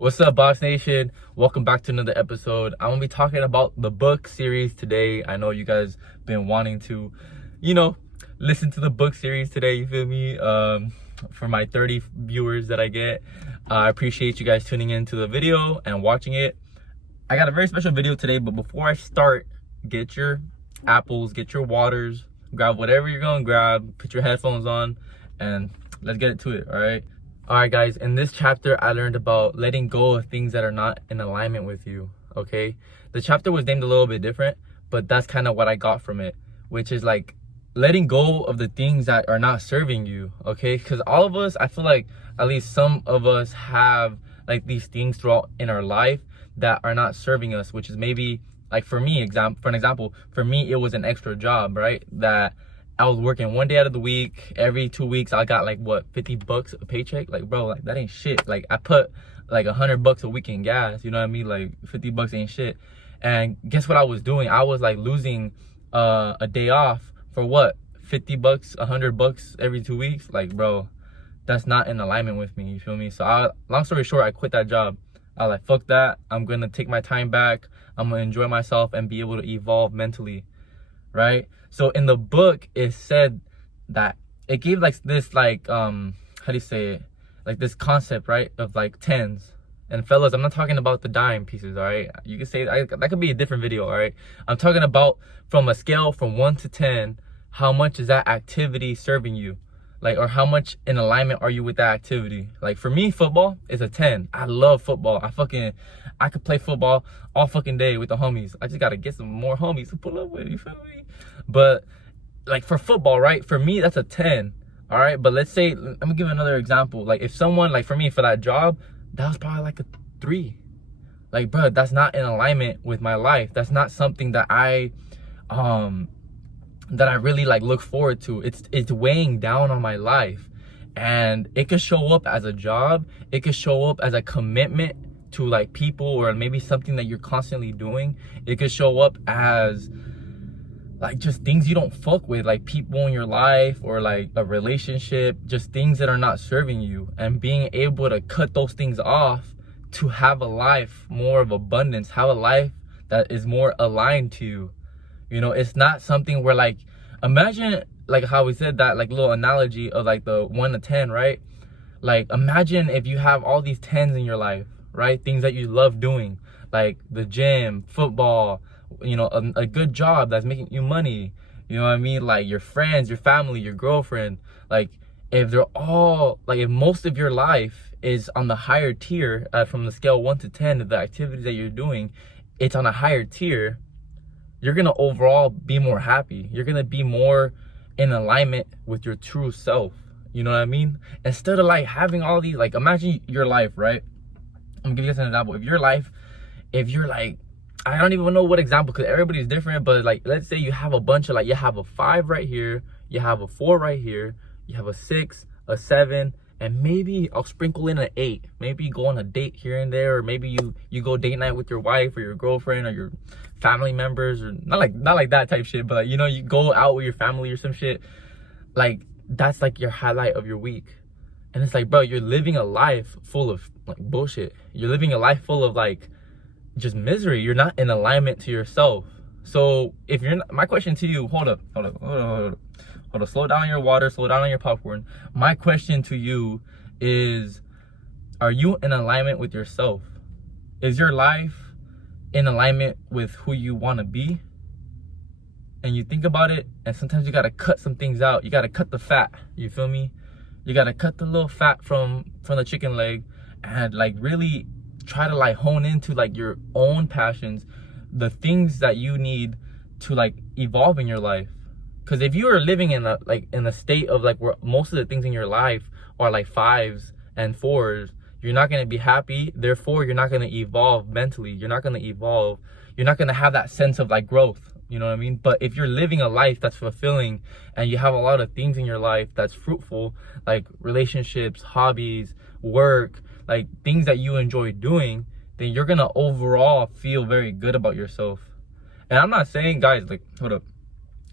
What's up, Boss Nation? Welcome back to another episode. I'm gonna be talking about the book series today. I know you guys been wanting to, listen to the book series today. You feel me? For my 30 viewers that I get, I appreciate you guys tuning into the video and watching it. I got a very special video today, but before I start, get your apples, get your waters, grab whatever you're gonna grab, put your headphones on, and let's get to it. All right, guys, in this chapter, I learned about letting go of things that are not in alignment with you, okay? The chapter was named a little bit different, but that's kind of what I got from it, which is like letting go of the things that are not serving you, okay? Because all of us, I feel like at least some of us have like these things throughout in our life that are not serving us, which is maybe like for me, for me, it was an extra job, right? That I was working one day out of the week. Every 2 weeks, I got like what, $50 a paycheck? Like, bro, like that ain't shit. Like I put like $100 a week in gas. You know what I mean? Like $50 ain't shit. And guess what I was doing? I was like losing a day off for what? $50, $100 every 2 weeks. Like, bro, that's not in alignment with me. You feel me? So long story short, I quit that job. I was like, fuck that. I'm gonna take my time back. I'm gonna enjoy myself and be able to evolve mentally. Right? So in the book, it said that it gave like this, like, how do you say it? Like this concept, right? Of like tens. And fellas, I'm not talking about the dime pieces, all right? You can say, that could be a different video, all right? I'm talking about from a scale from 1 to 10, how much is that activity serving you? Like, or how much in alignment are you with that activity? Like for me, football is a 10. I love football. I could play football all fucking day with the homies. I just gotta get some more homies to pull up with, you feel me? But like for football, right? For me, that's a 10. All right. But let's say, let me give another example. Like if someone, like for me, for that job, that was probably like a 3. Like, bro, that's not in alignment with my life. That's not something that I really like look forward to. It's weighing down on my life. And it could show up as a job. It could show up as a commitment to like people, or maybe something that you're constantly doing. It could show up as like just things you don't fuck with, like people in your life, or like a relationship, just things that are not serving you, and being able to cut those things off to have a life more of abundance, have a life that is more aligned to you. You know, it's not something where like, imagine like how we said that like little analogy of like the 1 to 10, right? Like imagine if you have all these 10s in your life, right? Things that you love doing, like the gym, football, a good job that's making you money, you know what I mean? Like your friends, your family, your girlfriend. Like if they're all, like if most of your life is on the higher tier, from the scale 1 to 10 of the activities that you're doing, it's on a higher tier, you're gonna overall be more happy. You're gonna be more in alignment with your true self. You know what I mean? Instead of like having all these, like imagine your life, right? I'm gonna give you guys an example. If you're like, I don't even know what example, because everybody's different, but like let's say you have a bunch of, like, you have a 5 right here, you have a 4 right here, you have a 6, a 7, and maybe I'll sprinkle in an 8. Maybe you go on a date here and there, or maybe you go date night with your wife or your girlfriend or your family members, or not like that type shit, but like, you go out with your family or some shit. Like that's like your highlight of your week. And it's like, bro, you're living a life full of like bullshit. You're living a life full of like just misery. You're not in alignment to yourself. So if you're not, my question to you, hold up, slow down on your water, slow down on your popcorn. My question to you is, are you in alignment with yourself? Is your life in alignment with who you want to be? And you think about it, and sometimes you gotta cut some things out. You gotta cut the fat, you feel me? You gotta cut the little fat from the chicken leg, and like really try to like hone into like your own passions, the things that you need to like evolve in your life. Because if you are living in a state of like where most of the things in your life are like 5s and 4s, you're not going to be happy. Therefore, you're not going to evolve mentally. You're not going to evolve. You're not going to have that sense of like growth. You know what I mean? But if you're living a life that's fulfilling, and you have a lot of things in your life that's fruitful, like relationships, hobbies, work, like things that you enjoy doing, then you're going to overall feel very good about yourself. And I'm not saying, guys, like, hold up.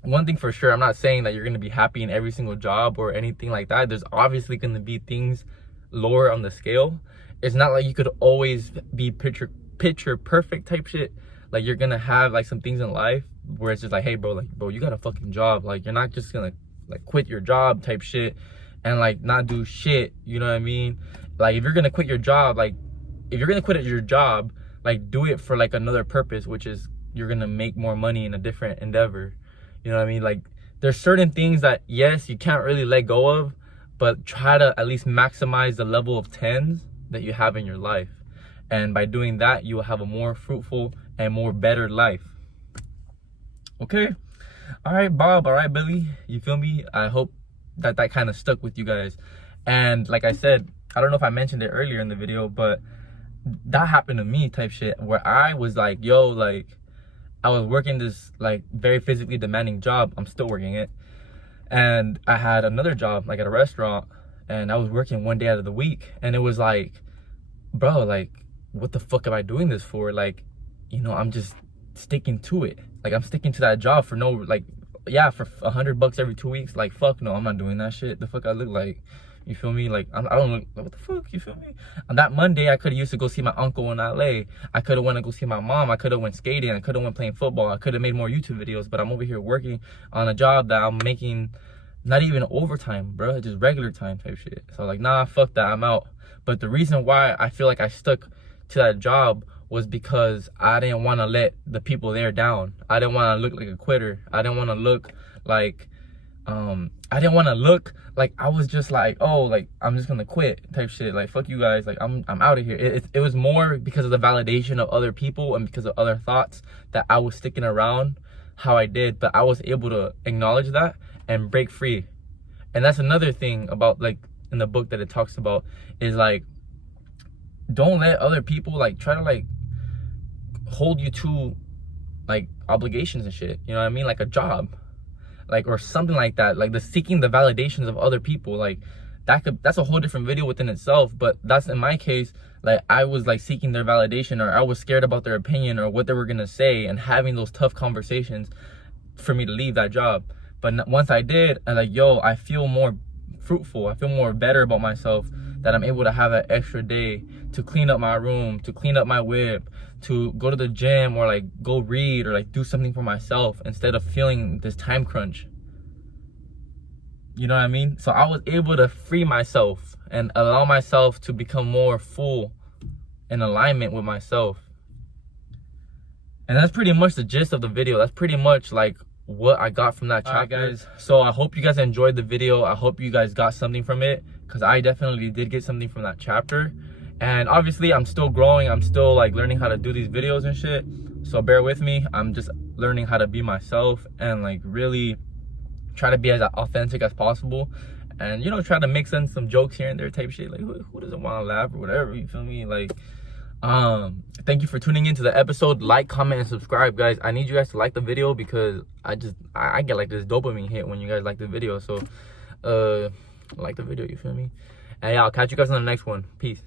One thing for sure, I'm not saying that you're going to be happy in every single job or anything like that. There's obviously going to be things lower on the scale, it's not like you could always be picture perfect type shit. Like, you're gonna have like some things in life where it's just like, hey bro, like, bro, you got a fucking job. Like, you're not just gonna like quit your job type shit and like not do shit, you know what I mean? Like, if you're gonna quit your job, like, if you're gonna quit your job, like, do it for like another purpose, which is you're gonna make more money in a different endeavor, you know what I mean? Like, there's certain things that, yes, you can't really let go of, but try to at least maximize the level of 10s that you have in your life. And by doing that, you will have a more fruitful and more better life. Okay? All right, Bob. All right, Billy. You feel me? I hope that kind of stuck with you guys. And like I said, I don't know if I mentioned it earlier in the video, but that happened to me type shit, where I was like, yo, like, I was working this like very physically demanding job. I'm still working it. And I had another job, like at a restaurant, and I was working one day out of the week. And it was like, bro, like, what the fuck am I doing this for? Like, you know, I'm just sticking to it. Like, I'm sticking to that job for no, like, yeah, for $100 every 2 weeks. Like, fuck no, I'm not doing that shit. The fuck I look like, you feel me? Like, I don't look like, what the fuck, you feel me? On that Monday, I could have used to go see my uncle in LA. I could have went to go see my mom. I could have went skating. I could have went playing football. I could have made more YouTube videos, but I'm over here working on a job that I'm making not even overtime, bro, just regular time type shit. So like, nah, fuck that, I'm out. But the reason why I feel like I stuck to that job was because I didn't want to let the people there down. I didn't want to look like a quitter. I didn't want to look like I didn't want to look like I was just like, oh, like, I'm just gonna quit type shit. Like, fuck you guys, like, I'm out of here. It was more because of the validation of other people and because of other thoughts that I was sticking around how I did. But I was able to acknowledge that and break free. And that's another thing about, like, in the book that it talks about, is like, don't let other people like try to like hold you to like obligations and shit, you know what I mean? Like a job, like, or something like that. Like, the seeking the validations of other people, like, that's a whole different video within itself. But that's, in my case, like, I was like seeking their validation, or I was scared about their opinion or what they were gonna say, and having those tough conversations for me to leave that job. But once I did, I'm like, yo, I feel more fruitful. I feel more better about myself, that I'm able to have an extra day to clean up my room, to clean up my whip, to go to the gym, or like go read, or like do something for myself, instead of feeling this time crunch. You know what I mean? So I was able to free myself and allow myself to become more full in alignment with myself. And that's pretty much the gist of the video. That's pretty much like what I got from that chapter. Alright, guys, so I hope you guys enjoyed the video. I hope you guys got something from it, because I definitely did get something from that chapter. And obviously I'm still growing. I'm still like learning how to do these videos and shit, so bear with me. I'm just learning how to be myself and like really try to be as authentic as possible, and, you know, try to mix in some jokes here and there type shit. Like, who doesn't want to laugh or whatever, you feel me? Like, thank you for tuning into the episode. Like, comment, and subscribe, guys. I need you guys to like the video, because I get like this dopamine hit when you guys like the video. So like the video, you feel me? And yeah, I'll catch you guys on the next one. Peace.